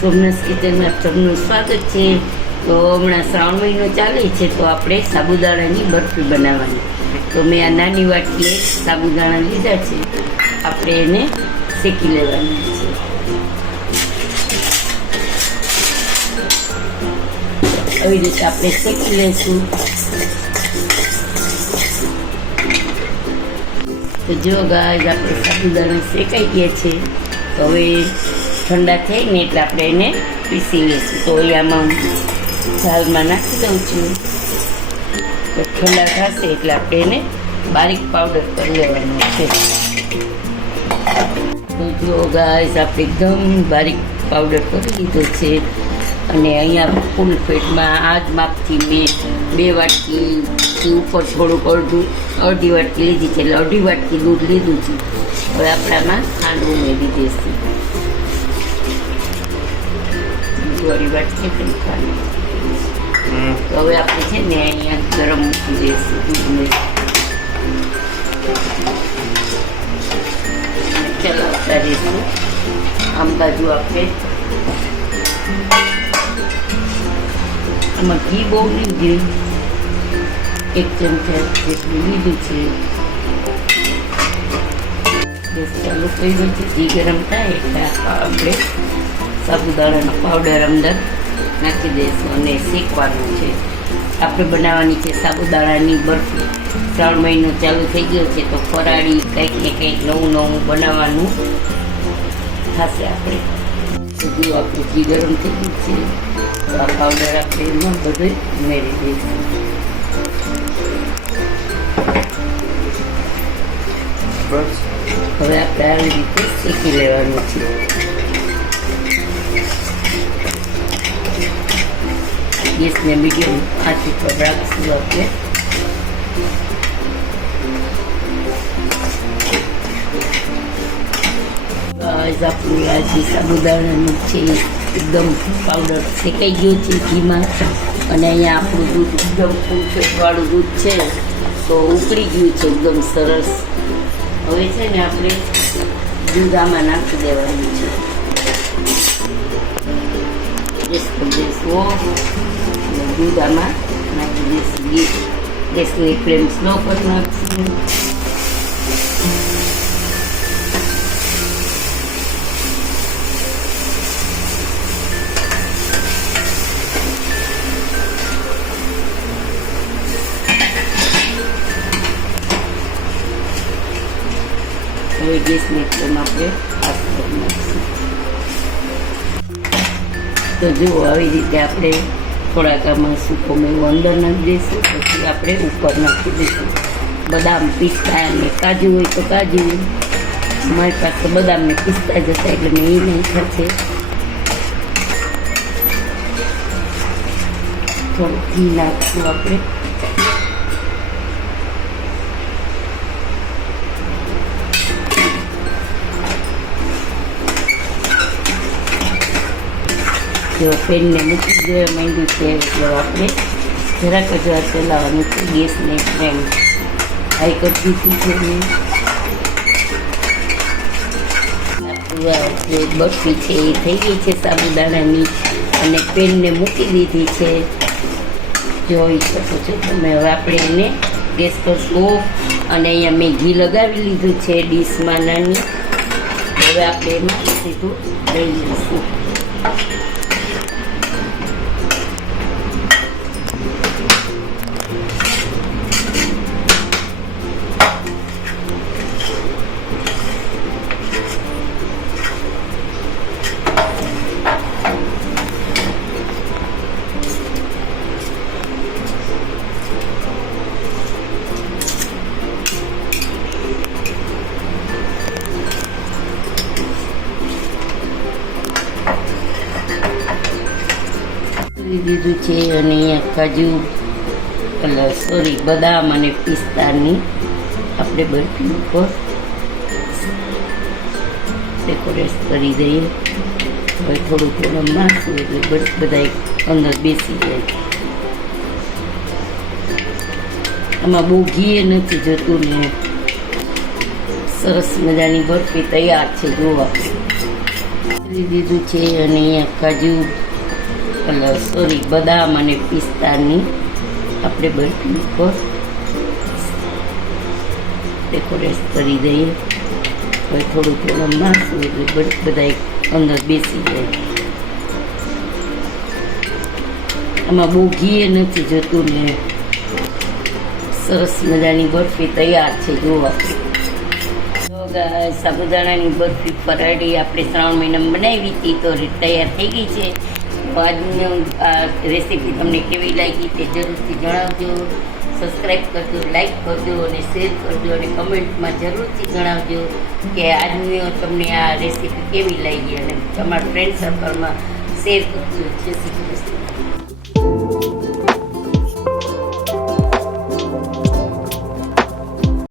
સોમનાથ કિચનમાં તમને સ્વાગત છે। તો હમણાં શ્રાવણ મહિનો ચાલે છે તો આપણે સાબુદાણાની બરફી બનાવવાની। તો મેં આ નાની વાટકી સાબુદાણા લીધા છે, આપણે એને શેકી લેવાના છે। આવી રીતે આપણે શેકી લઈશું। તો જો ગાય આપણે સાબુદાણા શેકાઈ ગયા છે, તો હવે ઠંડા થઈ ને એટલે આપણે એને પીસી લઈશું। તો આમાં દાલમાં નાખી દઉં છું, તો ઠંડા થશે એટલે આપણે એને બારીક પાવડર કરી લેવાનો છે। તો જો ગાય આપણે એકદમ બારીક પાવડર કરી લીધો છે, અને અહીંયા ફૂલ પેટમાં આ જ માપથી મેં 2 વાટકી ઉપર થોડુંક અડધી વાટકી લીધી છે, એટલે અડધી વાટકી દૂધ લીધું છે। હવે આપણામાં ખાંડ ઉમેરી દઈશું, અડધી વાટકી ખાંડ। તો હવે આપણે છે ને અહીંયા ગરમ મૂકી દઈશું દૂધને, ચલાવતા રહીશું। આમ બાજુ આપણે આમાં ઘી બહુ લીધું, 1 ચમચા જેટલું લીધું છે। ગેસ ચાલુ કર્યું છે, ઘી ગરમ થાય એટલે આપણે સાબુદાણાનો પાવડર અંદર નાખી દઈશું અને શેકવાનું છે। આપણે બનાવવાની છે સાબુદાણાની બરફી। શ્રાવણ મહિનો ચાલુ થઈ ગયો છે તો ફરાળી કંઈક ને કંઈક નવું નવું બનાવવાનું થશે આપણે। બધું આપણું ઘી ગરમ થઈ ગયું છે, તો આ પાવડર આપણે એમાં બધું ઉમેરી દઈશું। હવે આપણે આવી રીતે શેકી લેવાનું છે। ગેસને મીડિયમ આંચ ઉપર રાખશું આપણે। આપણું આજે સાબુદાણાનું છે એકદમ પાવડર શેકાઈ ગયો છે ઘીમાં, અને અહીંયા આપણું દૂધ એકદમ ફૂલફેટવાળું દૂધ છે, તો ઉકળી ગયું છે એકદમ સરસ। હવે છે ને આપણે દૂધ આમાં નાખી દેવાનું છે। ગેસ કરી દઈશું, દૂધ આમાં નાખી દઈશું। ગેસની ફ્લેમ સ્લો કરી નાખશું। હવે ગેસની ફ્લેમ આપણે ઓફ કરી નાખીશું। તો જુઓ આવી રીતે આપણે થોડાક આમાં સૂકો મેવો અંદર નાખી દઈશું, પછી આપણે ઉપર નાખી દઈશું બદામ, પિસ્તા અને કાજુ હોય તો કાજુ। મારી પાસે બદામ ને પિસ્તા જ હતા એટલે મેં એ નાખ્યા છે। થોડું ઘી નાખશું આપણે, જો પેનને મૂકી દેવા માંડ્યું છે એટલે આપણે જરાક જ વાર ચલાવવાનું છે। ગેસને ફ્લેમ હાઈ કરી દીધી છે। આપણે બરફી છે એ થઈ ગઈ છે સાબુદાણાની, અને પેનને મૂકી દીધી છે, જોઈ શકો છો તમે। હવે આપણે એને ગેસ કરશું, અને અહીંયા મેં ઘી લગાવી લીધું છે ડીશમાં નાની। હવે આપણે એમાં સીધું લઈ લઈશું। દીધું છે, અને અહીંયા કાજુ બદામ અને પિસ્તાની આપણે બરફી ઉપર ડેકોરેટ કરી દઈએ। હવે થોડું થોડું નાખશું એટલે બધા અંદર બેસી જાય। આમાં બહુ ઘી નથી જતું ને સરસ મજાની બરફી તૈયાર છે। જોવા મૂકી દીધું છે અને અહીંયા કાજુ સોરી બદામ અને પિસ્તાની આપણે બરફી ઉપર ડેકોરેટ કરી દઈએ. હવે થોડું થોડું નાખશું એટલે બધા અંદર બેસી જાય. આમાં બહુ ઘી નથી જતું ને સરસ મજાની બરફી તૈયાર છે. જોવા સાબુદાણાની બરફી ફરાળી આપણે શ્રાવણ મહિનામાં બનાવી હતી તો તૈયાર થઈ ગઈ છે. આજની આ રેસીપી તમને કેવી લાગી તે જરૂરથી જણાવજો. સબસ્ક્રાઈબ કરજો, લાઈક કરજો અને શેર કરજો અને કમેન્ટમાં જરૂરથી જણાવજો કે આજની તમને આ રેસીપી કેવી લાગી અને તમારા ફ્રેન્ડ સર્કલમાં શેર કરજો. જય શ્રી કૃષ્ણ.